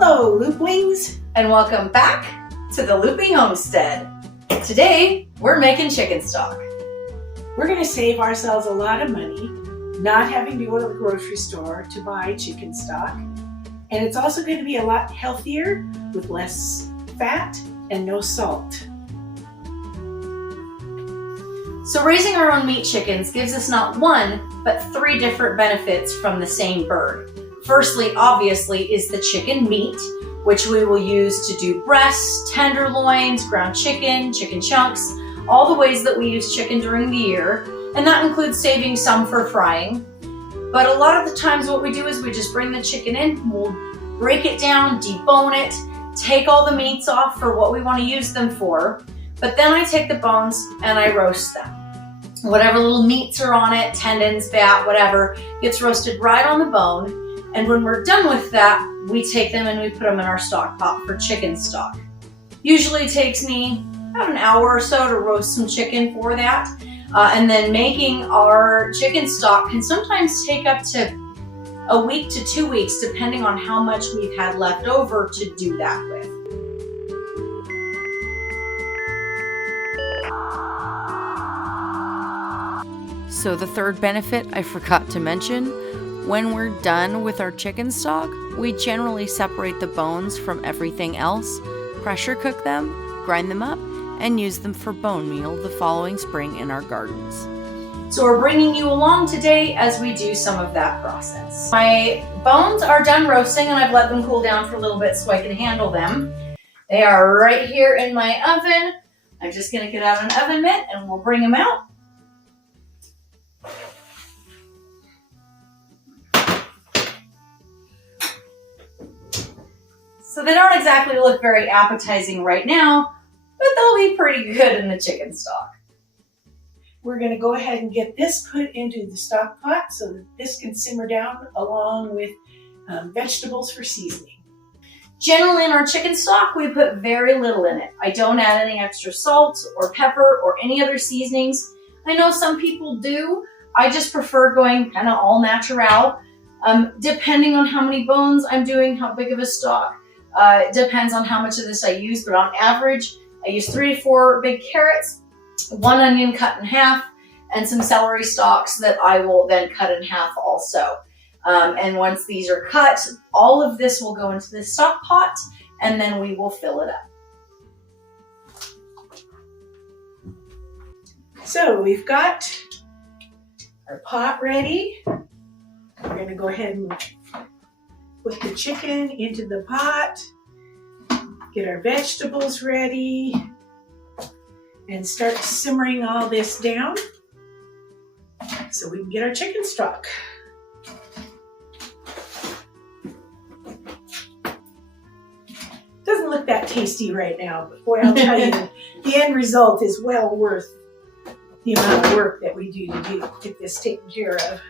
Hello, Loop Wings, and welcome back to the Loopy Homestead. Today, we're making chicken stock. We're going to save ourselves a lot of money not having to go to the grocery store to buy chicken stock. And it's also going to be a lot healthier with less fat and no salt. So raising our own meat chickens gives us not one, but 3 different benefits from the same bird. Firstly, obviously, is the chicken meat, which we will use to do breasts, tenderloins, ground chicken, chicken chunks, all the ways that we use chicken during the year. And that includes saving some for frying. But a lot of the times what we do is we just bring the chicken in, we'll break it down, debone it, take all the meats off for what we want to use them for. But then I take the bones and I roast them. Whatever little meats are on it, tendons, fat, whatever, gets roasted right on the bone. And when we're done with that, we take them and we put them in our stock pot for chicken stock. Usually it takes me about an hour or so to roast some chicken for that. And then making our chicken stock can sometimes take up to a week to 2 weeks, depending on how much we've had left over to do that with. So the third benefit I forgot to mention, when we're done with our chicken stock, we generally separate the bones from everything else, pressure cook them, grind them up, and use them for bone meal the following spring in our gardens. So we're bringing you along today as we do some of that process. My bones are done roasting and I've let them cool down for a little bit so I can handle them. They are right here in my oven. I'm just gonna get out an oven mitt and we'll bring them out. So they don't exactly look very appetizing right now, but they'll be pretty good in the chicken stock. We're going to go ahead and get this put into the stock pot so that this can simmer down along with vegetables for seasoning. Generally in our chicken stock, we put very little in it. I don't add any extra salt or pepper or any other seasonings. I know some people do. I just prefer going kind of all natural. Depending on how many bones I'm doing, how big of a stock, it depends on how much of this I use, but on average, I use 3 to 4 big carrots, 1 onion cut in half, and some celery stalks that I will then cut in half also. And once these are cut, all of this will go into the stock pot, and then we will fill it up. So we've got our pot ready. We're going to go ahead and put the chicken into the pot, get our vegetables ready, and start simmering all this down so we can get our chicken stock. Doesn't look that tasty right now, but boy, I'll tell you, the end result is well worth the amount of work that we do to get this taken care of.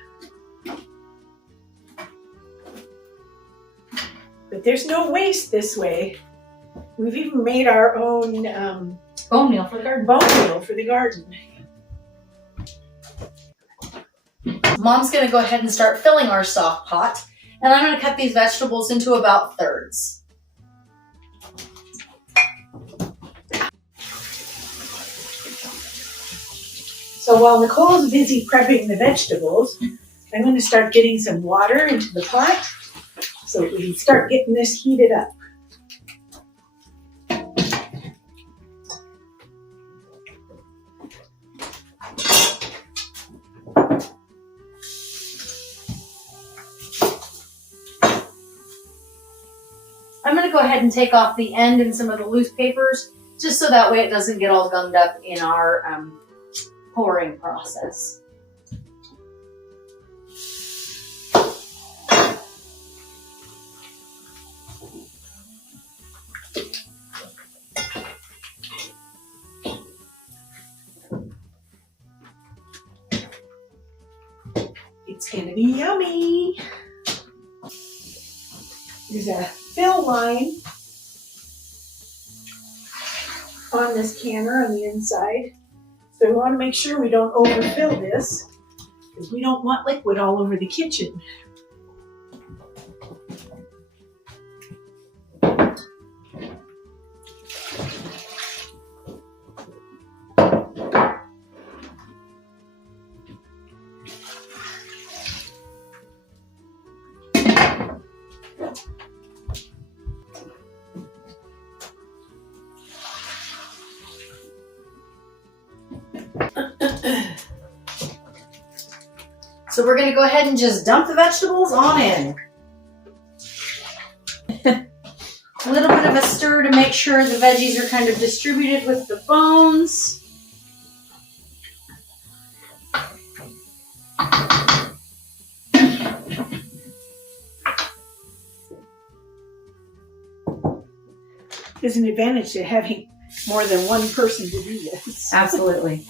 But there's no waste this way. We've even made our own Bone meal for the garden. Bone meal for the garden. Mom's gonna go ahead and start filling our stock pot, and I'm gonna cut these vegetables into about thirds. So while Nicole's busy prepping the vegetables, I'm going to start getting some water into the pot so we can start getting this heated up. I'm gonna go ahead and take off the end and some of the loose papers, just so that way it doesn't get all gummed up in our pouring process. It's going to be yummy. There's a fill line on this canner on the inside. So we want to make sure we don't overfill this because we don't want liquid all over the kitchen. So we're gonna go ahead and just dump the vegetables on in. A little bit of a stir to make sure the veggies are kind of distributed with the bones. There's an advantage to having more than one person to do this. Absolutely.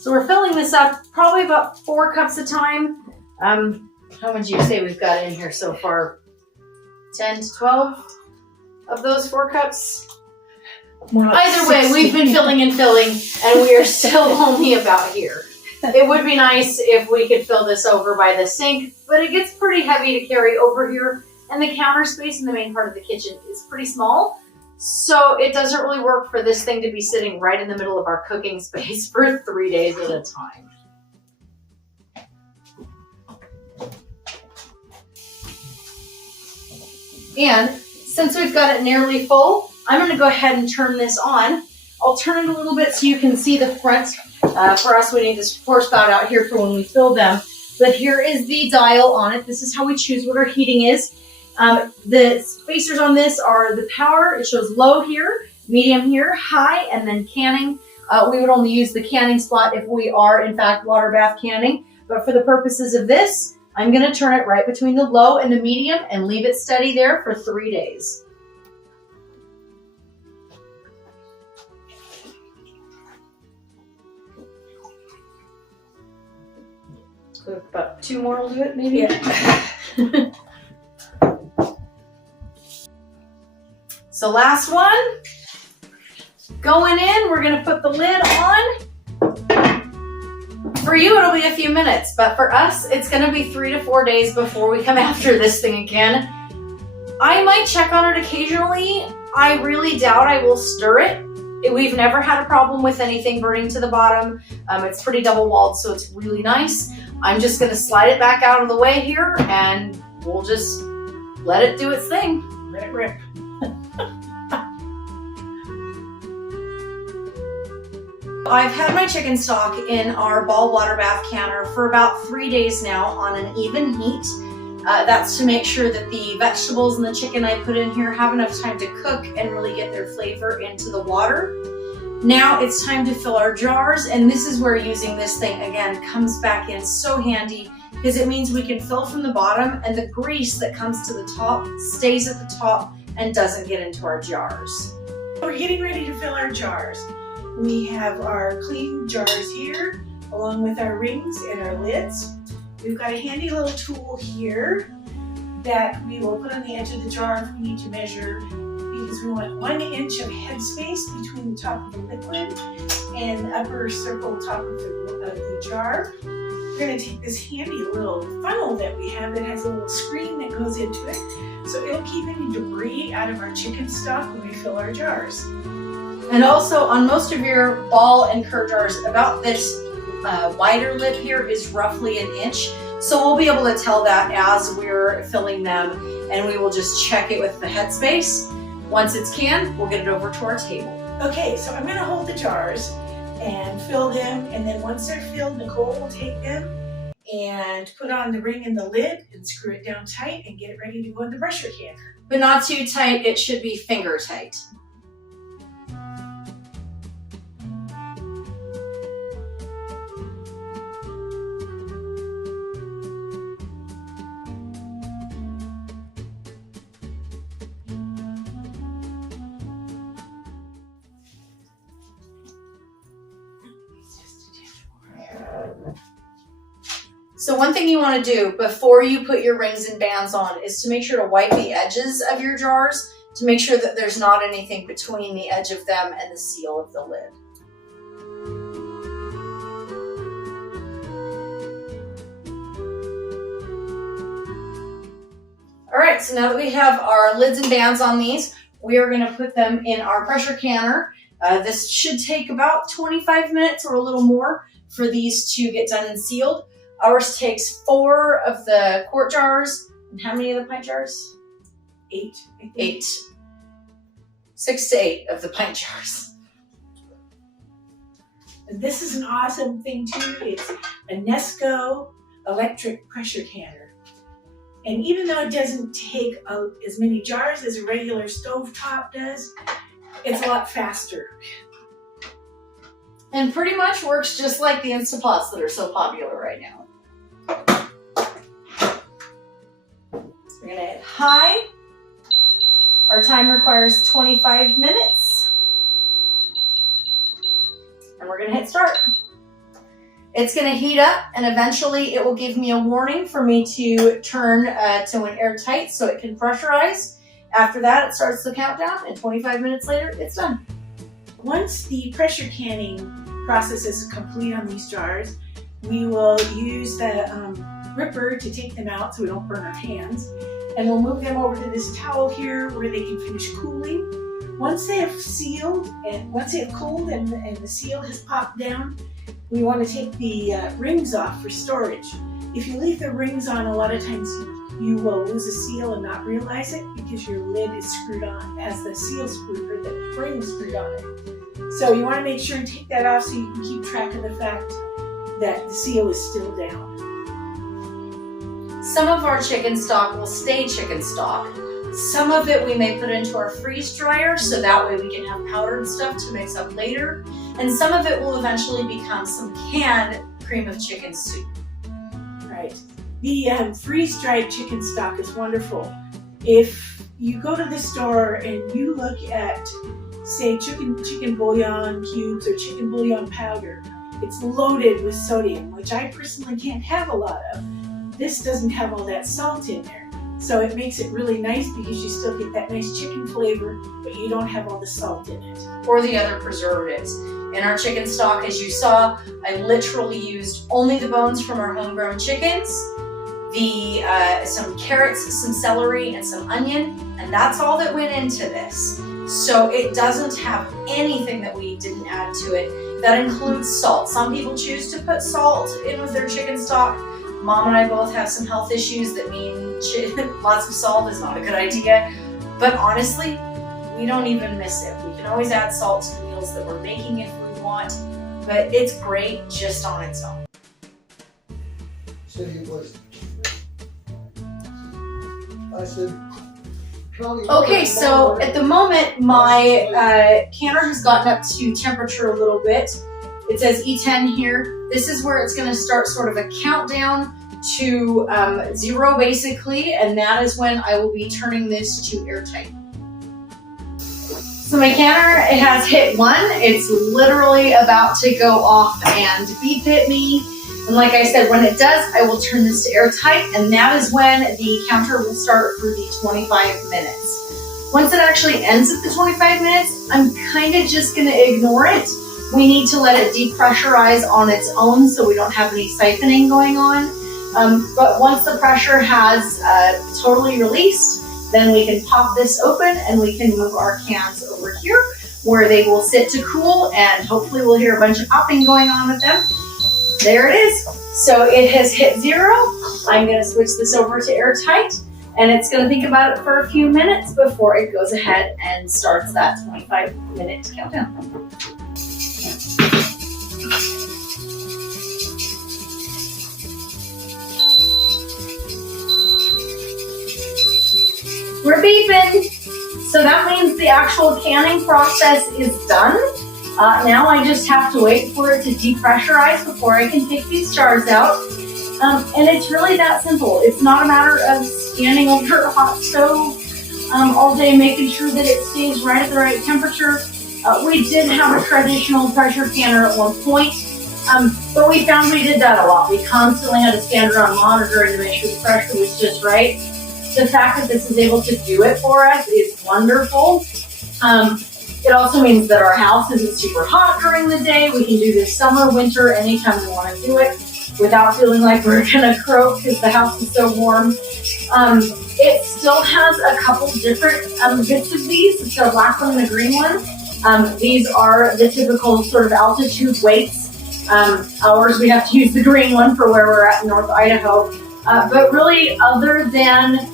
So we're filling this up probably about 4 cups a time. How much do you say we've got in here so far? 10 to 12 of those 4 cups? More like Either way, 60. we've been filling and filling, and we are still only about here. It would be nice if we could fill this over by the sink, but it gets pretty heavy to carry over here, and the counter space in the main part of the kitchen is pretty small, so it doesn't really work for this thing to be sitting right in the middle of our cooking space for 3 days at a time. And since we've got it nearly full, I'm going to go ahead and turn this on. I'll turn it a little bit so you can see the front. For us, we need this pour spout out here for when we fill them. But here is the dial on it. This is how we choose what our heating is. The spacers on this are the power. It shows low here, medium here, high, and then canning. We would only use the canning spot if we are, in fact, water bath canning. But for the purposes of this, I'm going to turn it right between the low and the medium and leave it steady there for 3 days. So about 2 more will do it, maybe? Yeah. So last one. Going in, we're gonna put the lid on. For you, it'll be a few minutes, but for us, it's gonna be 3 to 4 days before we come after this thing again. I might check on it occasionally. I really doubt I will stir it. We've never had a problem with anything burning to the bottom. It's pretty double walled, so it's really nice. I'm just gonna slide it back out of the way here and we'll just let it do its thing. Let it rip. I've had my chicken stock in our ball water bath canner for about 3 days now on an even heat. That's to make sure that the vegetables and the chicken I put in here have enough time to cook and really get their flavor into the water. Now it's time to fill our jars, and this is where using this thing again comes back in so handy because it means we can fill from the bottom and the grease that comes to the top stays at the top and doesn't get into our jars. We're getting ready to fill our jars. We have our clean jars here, along with our rings and our lids. We've got a handy little tool here that we will put on the edge of the jar if we need to measure, because we want 1 inch of headspace between the top of the liquid and the upper circle top of the jar. We're going to take this handy little funnel that we have that has a little screen that goes into it, so it'll keep any debris out of our chicken stock when we fill our jars. And also on most of your ball and cur jars, about this wider lid here is roughly 1 inch. So we'll be able to tell that as we're filling them, and we will just check it with the headspace. Once it's canned, we'll get it over to our table. Okay, so I'm gonna hold the jars and fill them, and then once they're filled, Nicole will take them and put on the ring and the lid and screw it down tight and get it ready to go in the pressure canner. But not too tight, it should be finger tight. So one thing you want to do before you put your rings and bands on is to make sure to wipe the edges of your jars to make sure that there's not anything between the edge of them and the seal of the lid. All right, so now that we have our lids and bands on these, we are going to put them in our pressure canner. This should take about 25 minutes or a little more for these to get done and sealed. Ours takes 4 of the quart jars. And how many of the pint jars? 8. I think. 8. 6 to 8 of the pint jars. And this is an awesome thing too. It's a Nesco electric pressure canner. And even though it doesn't take as many jars as a regular stovetop does, it's a lot faster. And pretty much works just like the Instapots that are so popular right now. We're gonna hit high. Our time requires 25 minutes. And we're gonna hit start. It's gonna heat up and eventually it will give me a warning for me to turn to an airtight so it can pressurize. After that, it starts the countdown and 25 minutes later, it's done. Once the pressure canning process is complete on these jars, we will use the ripper to take them out so we don't burn our hands. And we'll move them over to this towel here where they can finish cooling. Once they have sealed and once they have cooled and the seal has popped down, we want to take the rings off for storage. If you leave the rings on, a lot of times you will lose a seal and not realize it because your lid is screwed on, has the seal screwed or the ring screwed on it. So you want to make sure and take that off so you can keep track of the fact that the seal is still down. Some of our chicken stock will stay chicken stock. Some of it we may put into our freeze dryer so that way we can have powdered stuff to mix up later. And some of it will eventually become some canned cream of chicken soup. Right. The freeze-dried chicken stock is wonderful. If you go to the store and you look at, say, chicken bouillon cubes or chicken bouillon powder, it's loaded with sodium, which I personally can't have a lot of. This doesn't have all that salt in there. So it makes it really nice because you still get that nice chicken flavor, but you don't have all the salt in it. Or the other preservatives. In our chicken stock, as you saw, I literally used only the bones from our homegrown chickens, some carrots, some celery, and some onion, and that's all that went into this. So it doesn't have anything that we didn't add to it. That includes salt. Some people choose to put salt in with their chicken stock. Mom and I both have some health issues that mean lots of salt is not a good idea. But honestly, we don't even miss it. We can always add salt to the meals that we're making if we want, but it's great just on its own. Okay, so at the moment my canner has gotten up to temperature a little bit. It says E10 here. This is where it's going to start sort of a countdown to 0 basically, and that is when I will be turning this to airtight. So my canner, it has hit 1. It's literally about to go off and beep at me. And like I said, when it does, I will turn this to airtight, and that is when the counter will start for the 25 minutes. Once it actually ends at the 25 minutes, I'm kind of just going to ignore it. We need to let it depressurize on its own so we don't have any siphoning going on. But once the pressure has totally released, then we can pop this open and we can move our cans over here where they will sit to cool, and hopefully we'll hear a bunch of popping going on with them. There it is. So it has hit 0. I'm going to switch this over to airtight, and it's going to think about it for a few minutes before it goes ahead and starts that 25-minute countdown. We're beeping. So that means the actual canning process is done. Now I just have to wait for it to depressurize before I can take these jars out. And it's really that simple. It's not a matter of standing over a hot stove all day making sure that it stays right at the right temperature. We did have a traditional pressure canner at one point, but we found we did that a lot. We constantly had to stand around monitoring to make sure the pressure was just right. The fact that this is able to do it for us is wonderful. It also means that our house isn't super hot during the day. We can do this summer, winter, anytime we want to do it without feeling like we're going to croak because the house is so warm. It still has a couple different bits of these. It's the black one and the green one. These are the typical sort of altitude weights. Ours, we have to use the green one for where we're at in North Idaho. But really, other than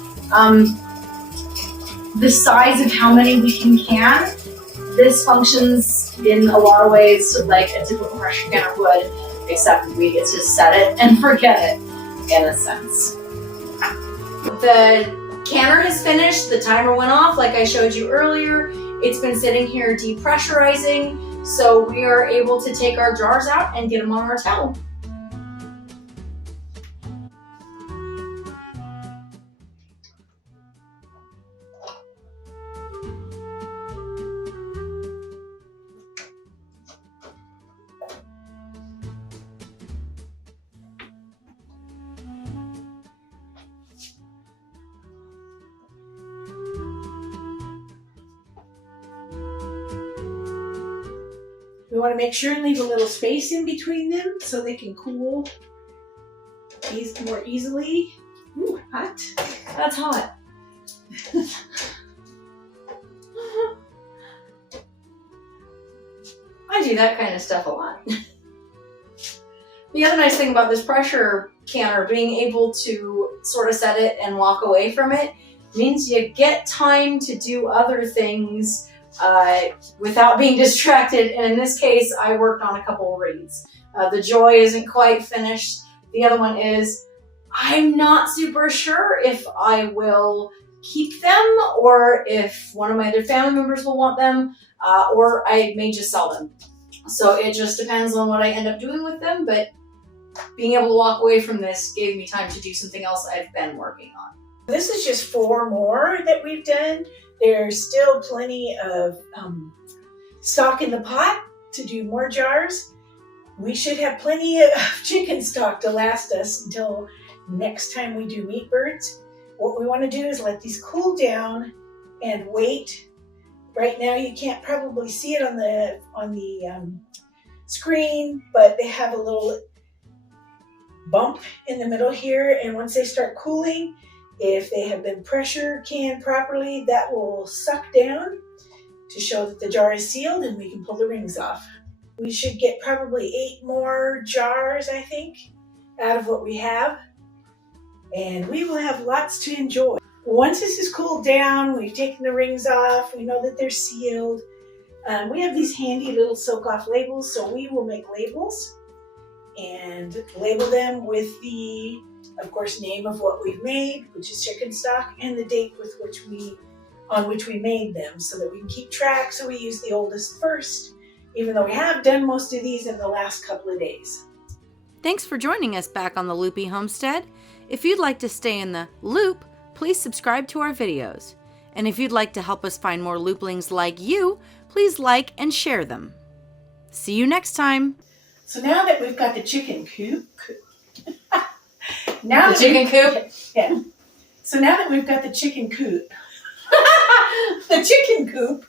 the size of how many we can, this functions in a lot of ways like a typical pressure canner would, except we get to set it and forget it in a sense. The canner has finished, the timer went off like I showed you earlier. It's been sitting here depressurizing, so we are able to take our jars out and get them on our towel. We want to make sure and leave a little space in between them so they can cool more easily. Ooh, hot. That's hot. I do that kind of stuff a lot. The other nice thing about this pressure canner, being able to sort of set it and walk away from it, means you get time to do other things without being distracted. And in this case, I worked on a couple of reeds. The Joy isn't quite finished. The other one is, I'm not super sure if I will keep them or if one of my other family members will want them, or I may just sell them. So it just depends on what I end up doing with them, but being able to walk away from this gave me time to do something else I've been working on. This is just 4 more that we've done. There's still plenty of stock in the pot to do more jars. We should have plenty of chicken stock to last us until next time we do meat birds. What we want to do is let these cool down and wait. Right now you can't probably see it on the screen, but they have a little bump in the middle here, and once they start cooling, if they have been pressure canned properly, that will suck down to show that the jar is sealed and we can pull the rings off. We should get probably 8 more jars, I think, out of what we have, and we will have lots to enjoy. Once this is cooled down, we've taken the rings off, we know that they're sealed. We have these handy little soak-off labels, so we will make labels and label them with the, of course, name of what we've made, which is chicken stock, and the date on which we made them, so that we can keep track. So we use the oldest first, even though we have done most of these in the last couple of days. Thanks for joining us back on the Loopy Homestead. If you'd like to stay in the loop, please subscribe to our videos. And if you'd like to help us find more looplings like you, please like and share them. See you next time. So now that we've got the chicken coop, yeah. So now that we've got the chicken coop, the chicken coop,